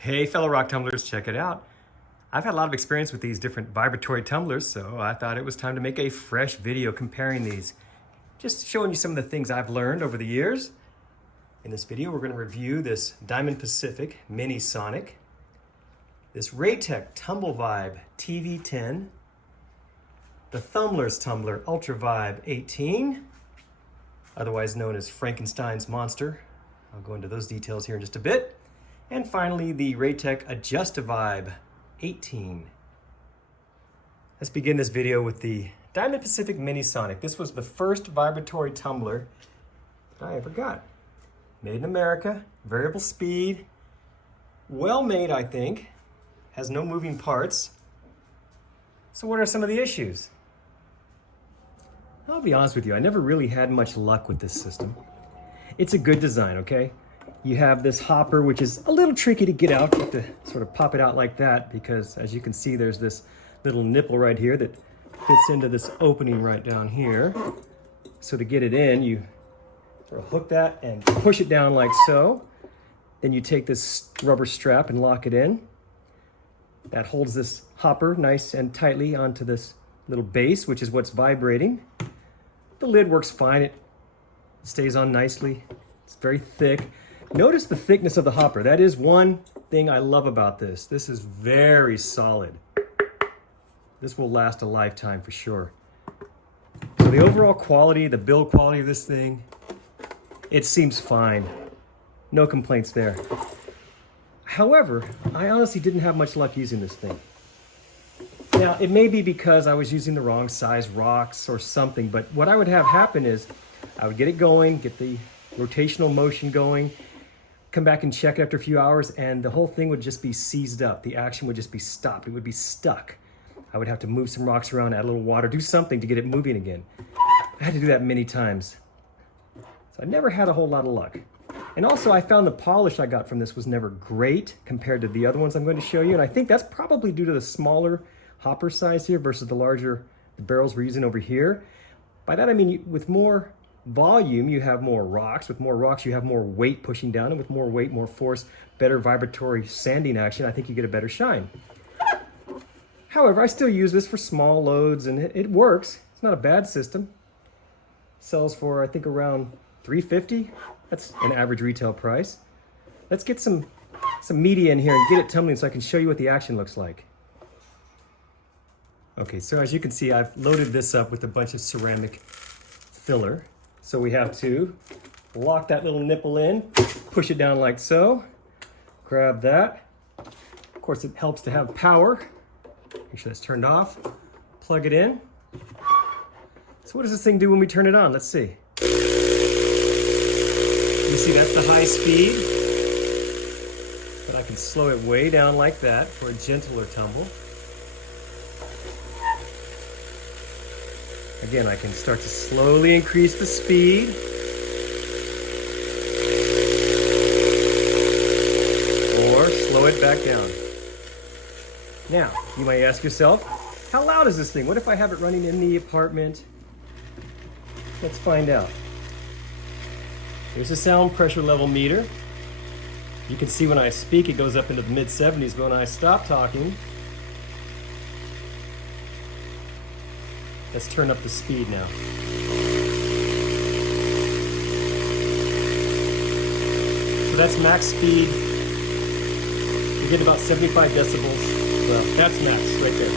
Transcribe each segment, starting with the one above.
Hey fellow rock tumblers, check it out. I've had a lot of experience with these different vibratory tumblers, so I thought it was time to make a fresh video comparing these. Just showing you some of the things I've learned over the years. In this video, we're going to review this Diamond Pacific Mini Sonic, this Raytech Tumble Vibe TV10, the Thumblers Tumbler Ultra Vibe 18, otherwise known as Frankenstein's Monster. I'll go into those details here in just a bit. And finally, the Raytech Adjust-A-Vibe 18. Let's begin this video with the Diamond Pacific Mini Sonic. This was the first vibratory tumbler that I ever got. Made in America, variable speed, well made, I think, has no moving parts. So what are some of the issues? I'll be honest with you, I never really had much luck with this system. It's a good design, okay? You have this hopper, which is a little tricky to get out. You have to sort of pop it out like that because, as you can see, there's this little nipple right here that fits into this opening right down here. So to get it in, you sort of hook that and push it down like so. Then you take this rubber strap and lock it in. That holds this hopper nice and tightly onto this little base, which is what's vibrating. The lid works fine. It stays on nicely. It's very thick. Notice the thickness of the hopper. That is one thing I love about this. This is very solid. This will last a lifetime for sure. So the overall quality, the build quality of this thing, it seems fine. No complaints there. However, I honestly didn't have much luck using this thing. Now, it may be because I was using the wrong size rocks or something, but what I would have happen is I would get it going, get the rotational motion going, come back and check it after a few hours, and the whole thing would just be seized up. The action would just be stopped. It would be stuck. I would have to move some rocks around, add a little water, do something to get it moving again. I had to do that many times. So I never had a whole lot of luck. And also I found the polish I got from this was never great compared to the other ones I'm going to show you. And I think that's probably due to the smaller hopper size here versus the larger barrels we're using over here. By that I mean with more volume, you have more rocks. With more rocks, you have more weight pushing down, and with more weight, more force, better vibratory sanding action. I think you get a better shine. However, I still use this for small loads, and it works. It's not a bad system. Sells for, I think, around $350. That's an average retail price. Let's get some media in here and get it tumbling so I can show you what the action looks like. Okay, so as you can see, I've loaded this up with a bunch of ceramic filler. So we have to lock that little nipple in, push it down like so, grab that. Of course, it helps to have power. Make sure that's turned off. Plug it in. So what does this thing do when we turn it on? Let's see. You see that's the high speed, but I can slow it way down like that for a gentler tumble. Again, I can start to slowly increase the speed. Or slow it back down. Now, you might ask yourself, how loud is this thing? What if I have it running in the apartment? Let's find out. Here's a sound pressure level meter. You can see when I speak, it goes up into the mid-70s, but when I stop talking, let's turn up the speed now. So that's max speed. You get about 75 decibels. Well, that's max right there.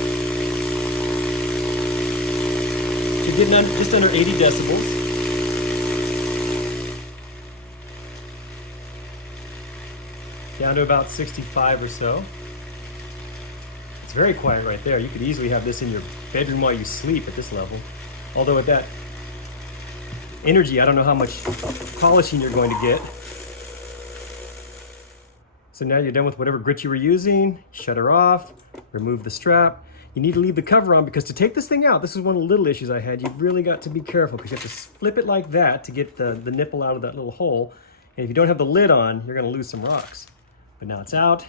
You're getting just under 80 decibels. Down to about 65 or so. It's very quiet right there. You could easily have this in your bedroom while you sleep at this level. Although at that energy, I don't know how much polishing you're going to get. So now you're done with whatever grit you were using, shut her off, remove the strap. You need to leave the cover on because to take this thing out, this is one of the little issues I had. You've really got to be careful because you have to flip it like that to get the nipple out of that little hole. And if you don't have the lid on, you're gonna lose some rocks. But now it's out.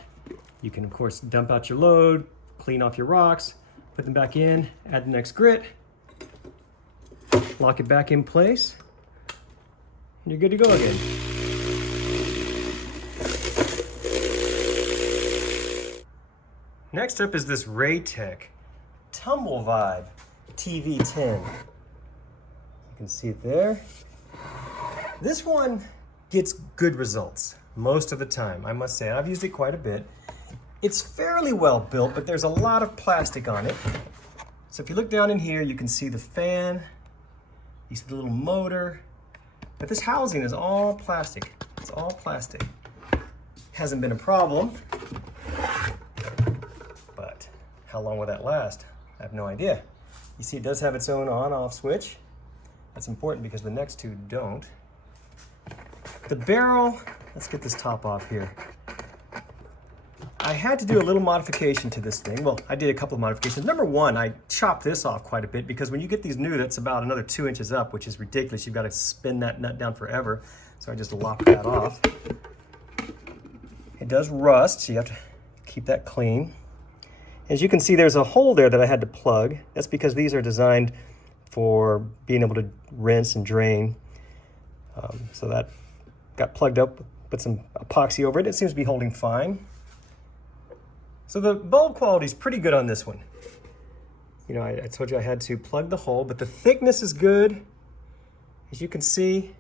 You can, of course, dump out your load, clean off your rocks, put them back in, add the next grit, lock it back in place, and you're good to go again. Next up is this Raytech Tumble Vibe TV10. You can see it there. This one gets good results most of the time, I must say. I've used it quite a bit. It's fairly well built, but there's a lot of plastic on it. So if you look down in here, you can see the fan, you see the little motor, but this housing is all plastic. It's all plastic. Hasn't been a problem, but how long will that last? I have no idea. You see it does have its own on-off switch. That's important because the next two don't. The barrel, let's get this top off here. I had to do a little modification to this thing. Well, I did a couple of modifications. Number one, I chopped this off quite a bit because when you get these new, that's about another 2 inches up, which is ridiculous. You've got to spin that nut down forever. So I just lopped that off. It does rust, so you have to keep that clean. As you can see, there's a hole there that I had to plug. That's because these are designed for being able to rinse and drain. So that got plugged up, put some epoxy over it. It seems to be holding fine. So the bulb quality is pretty good on this one. You know, I told you I had to plug the hole, but the thickness is good. As you can see,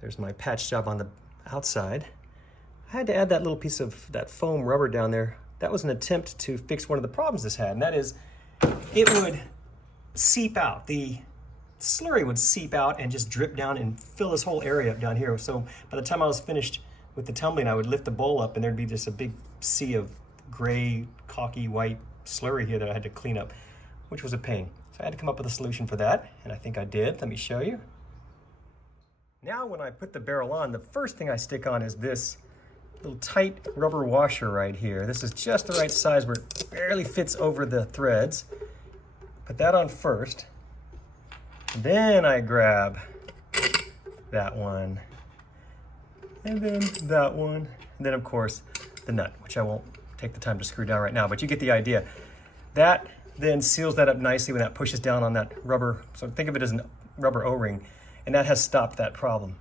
there's my patch job on the outside. I had to add that little piece of that foam rubber down there. That was an attempt to fix one of the problems this had, and that is it would seep out. The slurry would seep out and just drip down and fill this whole area up down here. So by the time I was finished with the tumbling, I would lift the bowl up and there'd be just a big sea of gray, caulky, white slurry here that I had to clean up, which was a pain. So I had to come up with a solution for that, and I think I did. Let me show you. Now when I put the barrel on, the first thing I stick on is this little tight rubber washer right here. This is just the right size where it barely fits over the threads. Put that on first. Then I grab that one, and then that one, and then of course the nut, which I won't take the time to screw down right now, but you get the idea. That then seals that up nicely when that pushes down on that rubber. So think of it as a rubber O-ring, and that has stopped that problem.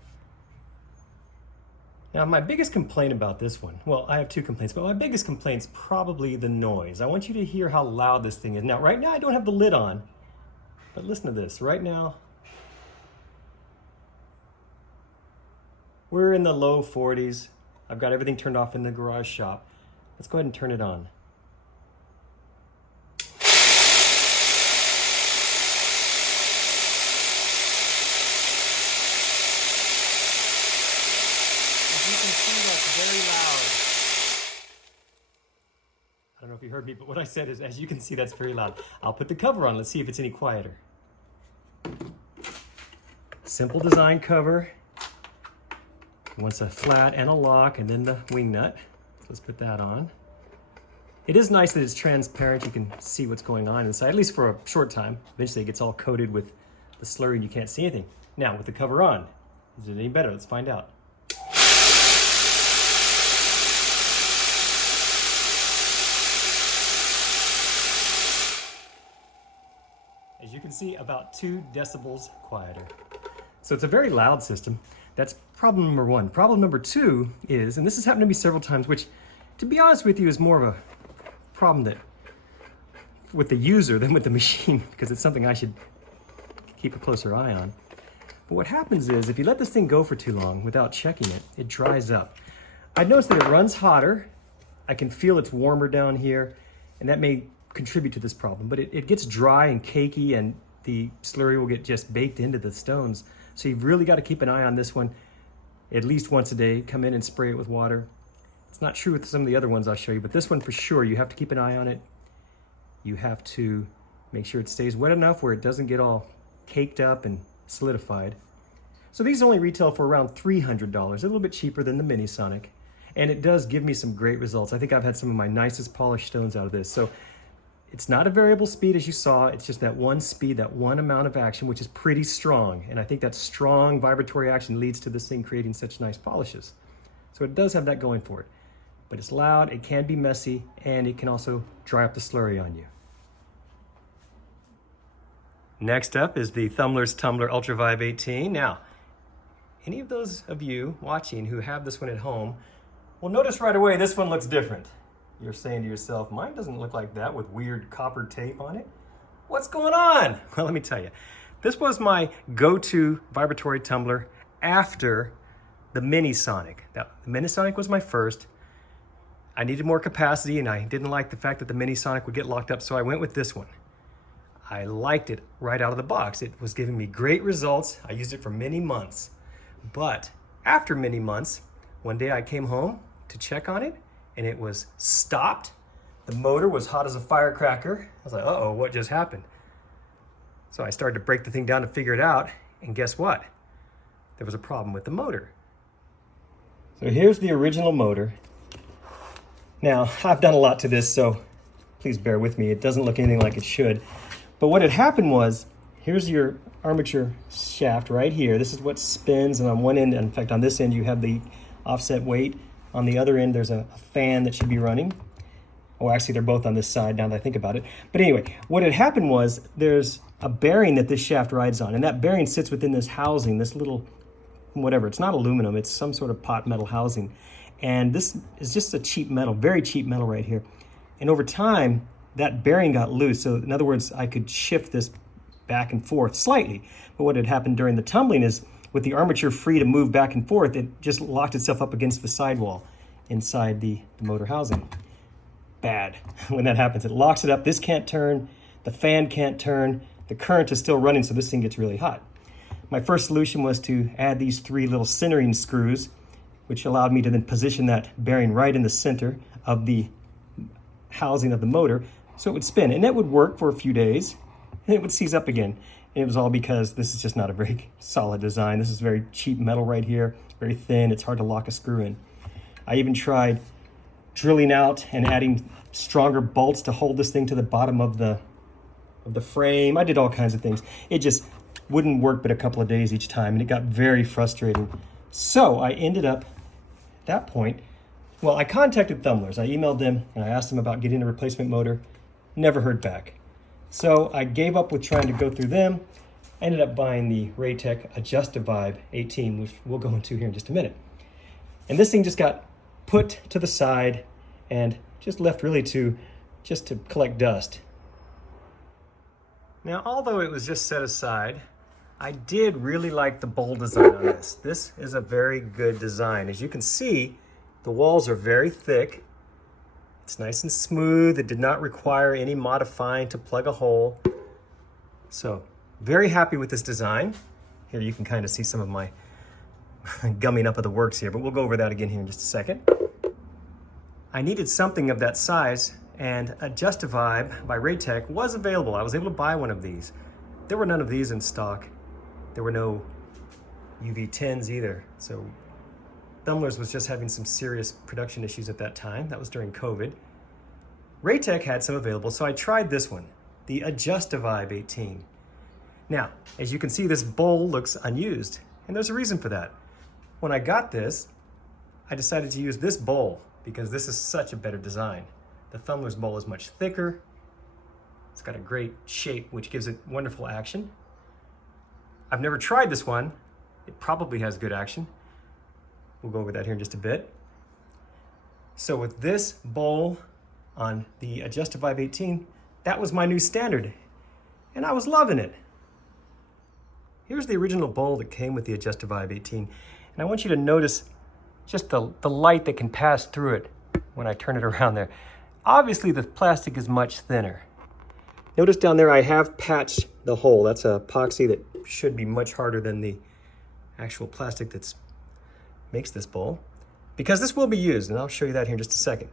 Now my biggest complaint about this one, well, I have two complaints, but my biggest complaint is probably the noise. I want you to hear how loud this thing is. Now right now I don't have the lid on, but listen to this. Right now, we're in the low 40s. I've got everything turned off in the garage shop. Let's go ahead and turn it on. As you can see, that's very loud. I don't know if you heard me, but what I said is, as you can see, that's very loud. I'll put the cover on. Let's see if it's any quieter. Simple design cover. It wants a flat and a lock, and then the wing nut. So let's put that on. It is nice that it's transparent. You can see what's going on inside, at least for a short time. Eventually it gets all coated with the slurry and you can't see anything. Now, with the cover on, is it any better? Let's find out. As you can see, about 2 decibels quieter. So it's a very loud system. That's problem number one. Problem number two is, and this has happened to me several times, which, to be honest with you, is more of a problem that with the user than with the machine, because it's something I should keep a closer eye on. But what happens is, if you let this thing go for too long without checking it, it dries up. I noticed that it runs hotter. I can feel it's warmer down here, and that may contribute to this problem, but it gets dry and cakey, and the slurry will get just baked into the stones. So you've really got to keep an eye on this one at least once a day. Come in and spray it with water. It's not true with some of the other ones I'll show you, but this one for sure, you have to keep an eye on it. You have to make sure it stays wet enough where it doesn't get all caked up and solidified. So these only retail for around $300, a little bit cheaper than the Mini Sonic. And it does give me some great results. I think I've had some of my nicest polished stones out of this. So it's not a variable speed as you saw, it's just that one speed, that one amount of action, which is pretty strong. And I think that strong vibratory action leads to this thing creating such nice polishes. So it does have that going for it. But it's loud, it can be messy, and it can also dry up the slurry on you. Next up is the Thumler's Tumbler Ultra Vibe 18. Now, any of those of you watching who have this one at home will notice right away this one looks different. you're saying to yourself, mine doesn't look like that with weird copper tape on it. What's going on? Well, let me tell you. This was my go-to vibratory tumbler after the Mini Sonic. Now, the Mini Sonic was my first. I needed more capacity and I didn't like the fact that the Mini Sonic would get locked up, so I went with this one. I liked it right out of the box. It was giving me great results. I used it for many months. But after many months, one day I came home to check on it and it was stopped. The motor was hot as a firecracker. I was like, uh-oh, what just happened? So I started to break the thing down to figure it out, and guess what? There was a problem with the motor. So here's the original motor. Now, I've done a lot to this, so please bear with me. It doesn't look anything like it should. But what had happened was, here's your armature shaft right here. This is what spins, and on one end, in fact, on this end, you have the offset weight. On the other end, there's a fan that should be running. Oh, actually, they're both on this side now that I think about it. But anyway, what had happened was there's a bearing that this shaft rides on, and that bearing sits within this housing, this little, whatever. It's not aluminum. It's some sort of pot metal housing. And this is just a cheap metal, very cheap metal right here. And over time, that bearing got loose. So in other words, I could shift this back and forth slightly. But what had happened during the tumbling is with the armature free to move back and forth, it just locked itself up against the sidewall inside the motor housing. Bad. When that happens, it locks it up. This can't turn, the fan can't turn, the current is still running, so this thing gets really hot. My first solution was to add these 3 little centering screws, which allowed me to then position that bearing right in the center of the housing of the motor so it would spin. And that would work for a few days, and it would seize up again. And it was all because this is just not a very solid design. This is very cheap metal right here, very thin. It's hard to lock a screw in. I even tried drilling out and adding stronger bolts to hold this thing to the bottom of the frame. I did all kinds of things. It just wouldn't work but a couple of days each time, and it got very frustrating. So I ended up, at that point, well, I contacted Thumblers. I emailed them and I asked them about getting a replacement motor. Never heard back. So I gave up with trying to go through them. I ended up buying the Raytech Adjustavibe 18, which we'll go into here in just a minute. And this thing just got put to the side and just left really to collect dust. Now, although it was just set aside, I did really like the bowl design on this. This is a very good design. As you can see, the walls are very thick. It's nice and smooth. It did not require any modifying to plug a hole. So, very happy with this design. Here you can kind of see some of my gumming up of the works here, but we'll go over that again here in just a second. I needed something of that size, and Adjustavibe by Raytech was available. I was able to buy one of these. There were none of these in stock. There were no UV10s either. So Thumblers was just having some serious production issues at that time. That was during COVID. Raytech had some available, so I tried this one, the Adjustavibe 18. Now, as you can see, this bowl looks unused, and there's a reason for that. When I got this, I decided to use this bowl because this is such a better design. The Thumblers bowl is much thicker. It's got a great shape, which gives it wonderful action. I've never tried this one. It probably has good action. We'll go over that here in just a bit. So with this bowl on the Adjustavibe 18, that was my new standard, and I was loving it. Here's the original bowl that came with the Adjustavibe 18, and I want you to notice just the light that can pass through it when I turn it around there. Obviously, the plastic is much thinner. Notice down there I have patched the hole. That's a epoxy that should be much harder than the actual plastic that makes this bowl, because this will be used, and I'll show you that here in just a second.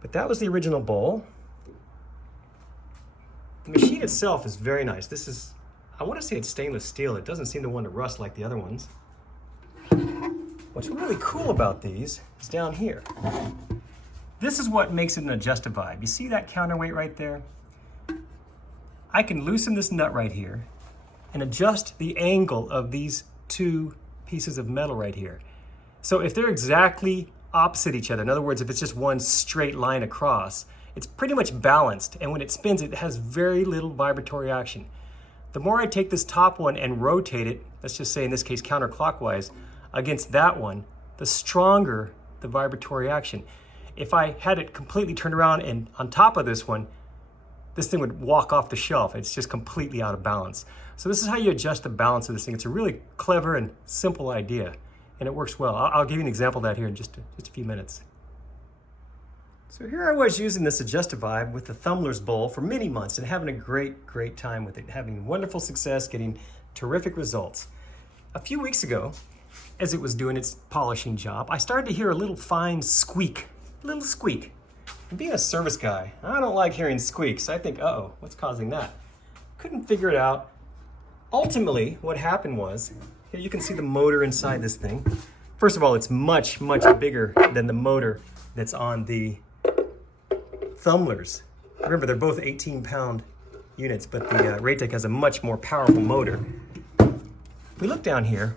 But that was the original bowl. The machine itself is very nice. This is, I want to say it's stainless steel. It doesn't seem to want to rust like the other ones. What's really cool about these is down here. This is what makes it an Adjustavibe. You see that counterweight right there? I can loosen this nut right here and adjust the angle of these two pieces of metal right here. So if they're exactly opposite each other, in other words, if it's just one straight line across, it's pretty much balanced, and when it spins, it has very little vibratory action. The more I take this top one and rotate it, let's just say in this case counterclockwise, against that one, the stronger the vibratory action. if I had it completely turned around and on top of this one, this thing would walk off the shelf. It's just completely out of balance. So this is how you adjust the balance of this thing. It's a really clever and simple idea, and it works well. I'll give you an example of that here in just a few minutes. So here I was using this Adjust-A-Vibe with the Thumblers bowl for many months and having a great time with it, having wonderful success, getting terrific results. A few weeks ago, as it was doing its polishing job, I started to hear a little fine squeak, a little squeak. And being a service guy, I don't like hearing squeaks. I think, uh-oh, what's causing that? Couldn't figure it out. Ultimately, what happened was, here you can see the motor inside this thing. First of all, it's much bigger than the motor that's on the Thumblers. Remember, they're both 18-pound units, but the Raytech has a much more powerful motor. If we look down here,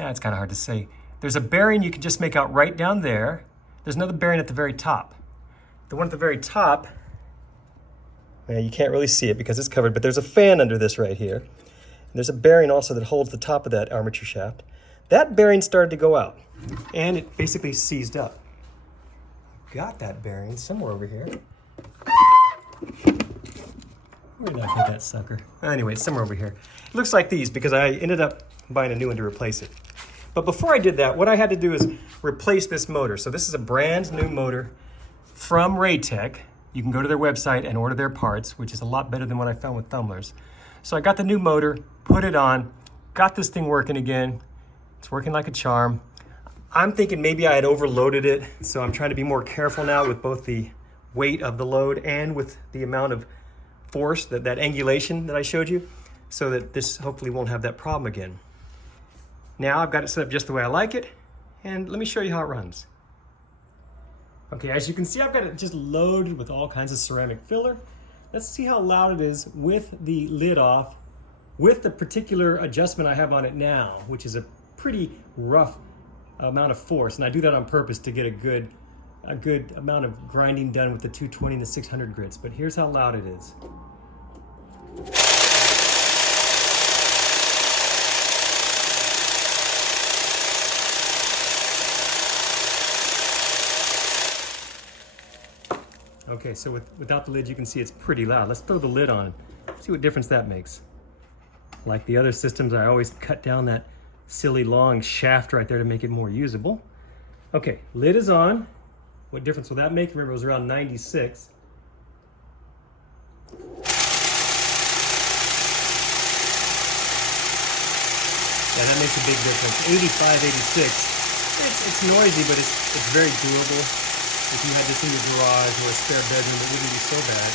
it's kind of hard to say. There's a bearing you can just make out right down there. There's another bearing at the very top. The one at the very top, you can't really see it because it's covered, but there's a fan under this right here. And there's a bearing also that holds the top of that armature shaft. That bearing started to go out, and it basically seized up. Got that bearing somewhere over here. Where did I put that sucker? Anyway, it's somewhere over here. It looks like these because I ended up buying a new one to replace it. But before I did that, what I had to do is replace this motor. So this is a brand new motor from Raytech. You can go to their website and order their parts, which is a lot better than what I found with Thumblers. So I got the new motor, put it on, got this thing working again. It's working like a charm. I'm thinking maybe I had overloaded it, so I'm trying to be more careful now with both the weight of the load and with the amount of force, that angulation that I showed you, so that this hopefully won't have that problem again. Now I've got it set up just the way I like it, and let me show you how it runs. Okay, as you can see, I've got it just loaded with all kinds of ceramic filler. Let's see how loud it is with the lid off, with the particular adjustment I have on it now, which is a pretty rough amount of force, and I do that on purpose to get a good amount of grinding done with the 220 and the 600 grits. But here's how loud it is. Okay, so without the lid, you can see it's pretty loud. Let's throw the lid on, see what difference that makes. Like the other systems, I always cut down that silly long shaft right there to make it more usable. Okay, lid is on. What difference will that make? Remember, it was around 96. Yeah, that makes a big difference. 85, 86. It's noisy, but it's very doable. If you had this in your garage or a spare bedroom, it wouldn't be so bad.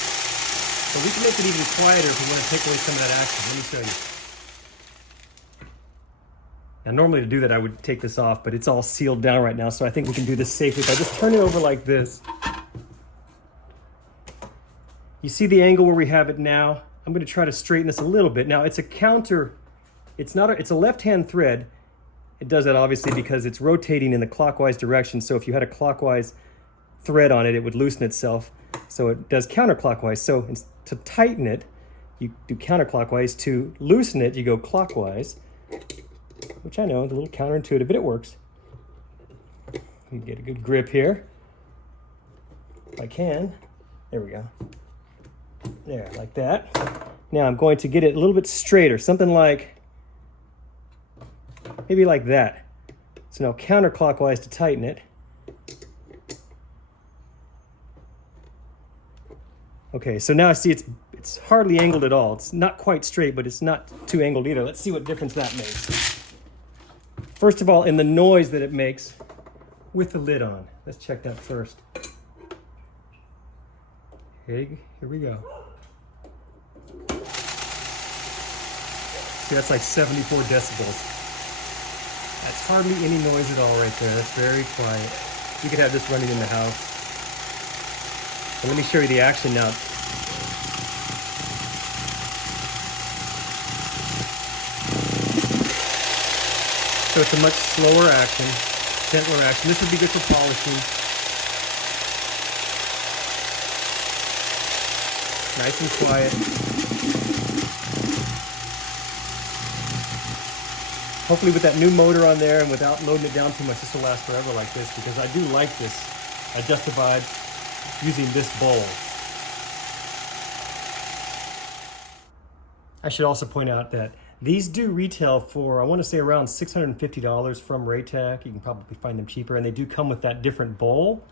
But we can make it even quieter if we want to take away some of that action. Let me show you. Now, normally to do that, I would take this off, but it's all sealed down right now, so I think we can do this safely. If I just turn it over like this, you see the angle where we have it now? I'm going to try to straighten this a little bit. Now, it's a counter, it's a left-hand thread. It does that obviously because it's rotating in the clockwise direction, so if you had a clockwise thread on it, it would loosen itself. So it does counterclockwise. So to tighten it, you do counterclockwise. To loosen it, you go clockwise. Which I know is a little counterintuitive, but it works. We get a good grip here. If I can. There we go. There, like that. Now I'm going to get it a little bit straighter, something like, maybe like that. So now counterclockwise to tighten it. Okay, so now I see it's hardly angled at all. It's not quite straight, but it's not too angled either. Let's see what difference that makes. First of all, in the noise that it makes with the lid on. Let's check that first. Here we go. See, that's like 74 decibels. That's hardly any noise at all right there. That's very quiet. You could have this running in the house. And let me show you the action now. So it's a much slower action, gentler action. This would be good for polishing. Nice and quiet. Hopefully with that new motor on there and without loading it down too much, this will last forever like this, because I do like this adjustified using this bowl. I should also point out that these do retail for, I want to say, around $650 from Raytech. You can probably find them cheaper, and they do come with that different bowl.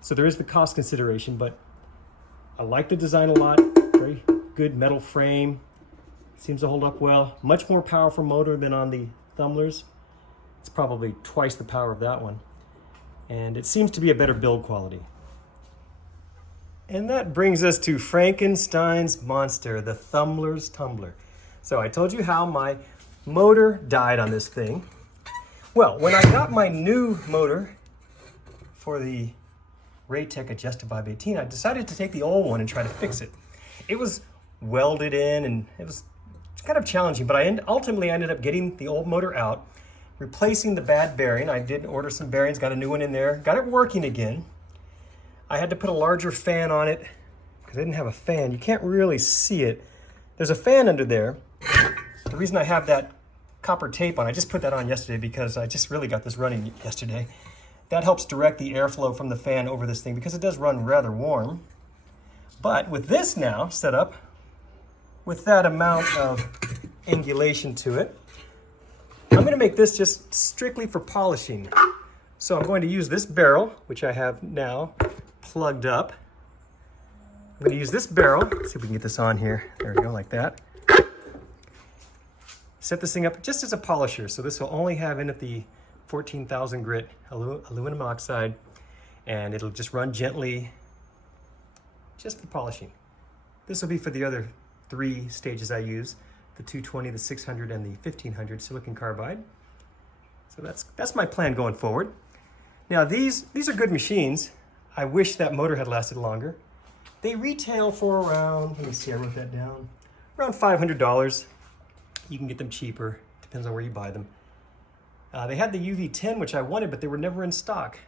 So there is the cost consideration, but I like the design a lot. Very good metal frame. Seems to hold up well. Much more powerful motor than on the Thumblers. It's probably twice the power of that one. And it seems to be a better build quality. And that brings us to Frankenstein's monster, the Thumblers Tumbler. So I told you how my motor died on this thing. Well, when I got my new motor for the Raytech Adjusted 518, I decided to take the old one and try to fix it. It was welded in and it was kind of challenging, but I ultimately ended up getting the old motor out, replacing the bad bearing. I did order some bearings, got a new one in there, got it working again. I had to put a larger fan on it because I didn't have a fan. You can't really see it. There's a fan under there. The reason I have that copper tape on, I just put that on yesterday because I just really got this running yesterday. That helps direct the airflow from the fan over this thing because it does run rather warm. But with this now set up, with that amount of angulation to it, I'm going to make this just strictly for polishing. So I'm going to use this barrel, which I have now plugged up. I'm going to use this barrel. Let's see if we can get this on here. There we go, like that. Set this thing up just as a polisher. So this will only have in it the 14,000 grit aluminum oxide, and it'll just run gently, just for polishing. This will be for the other 3 stages I use, the 220, the 600, and the 1500 silicon carbide. So that's my plan going forward. Now these are good machines. I wish that motor had lasted longer. They retail for around, let me see, I wrote that down, around $500. You can get them cheaper, depends on where you buy them. They had the UV10, which I wanted, but they were never in stock.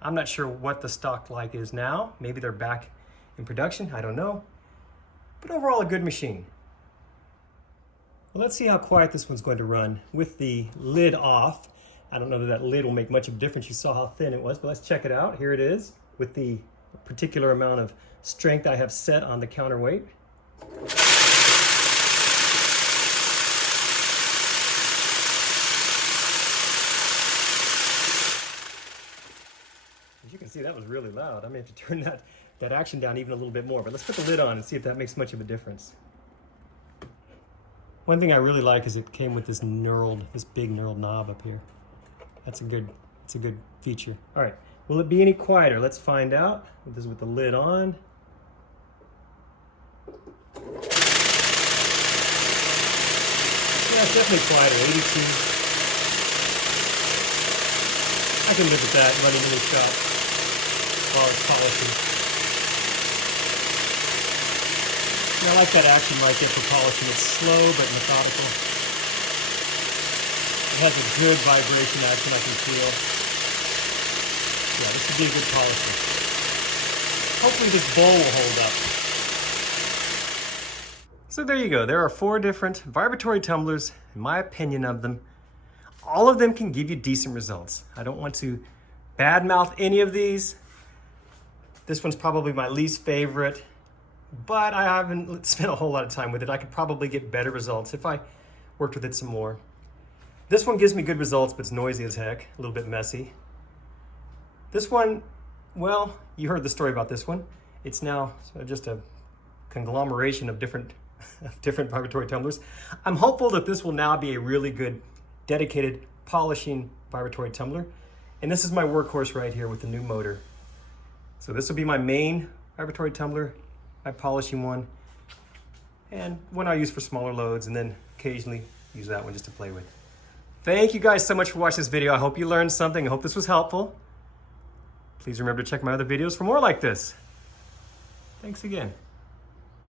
I'm not sure what the stock like is now. Maybe they're back in production, I don't know. But overall, a good machine. Well, let's see how quiet this one's going to run with the lid off. I don't know that lid will make much of a difference. You saw how thin it was, but let's check it out. Here it is with the particular amount of strength I have set on the counterweight. As you can see, that was really loud. I may have to turn that action down even a little bit more, but let's put the lid on and see if that makes much of a difference. One thing I really like is it came with this big knurled knob up here. It's a good feature. All right, will it be any quieter? Let's find out. This is with the lid on. Yeah, it's definitely quieter, 82. I can live with that running in the shop while it's polishing. Yeah, I like that action right there for polishing. It's slow but methodical. It has a good vibration action I can feel. Yeah, this would be a good polisher. Hopefully this bowl will hold up. So there you go. There are 4 different vibratory tumblers, in my opinion of them. All of them can give you decent results. I don't want to badmouth any of these. This one's probably my least favorite, but I haven't spent a whole lot of time with it. I could probably get better results if I worked with it some more. This one gives me good results, but it's noisy as heck, a little bit messy. This one, well, you heard the story about this one. It's now just a conglomeration of different vibratory tumblers. I'm hopeful that this will now be a really good, dedicated, polishing vibratory tumbler. And this is my workhorse right here with the new motor. So this will be my main vibratory tumbler, my polishing one, and one I use for smaller loads, and then occasionally use that one just to play with. Thank you guys so much for watching this video. I hope you learned something. I hope this was helpful. Please remember to check my other videos for more like this. Thanks again.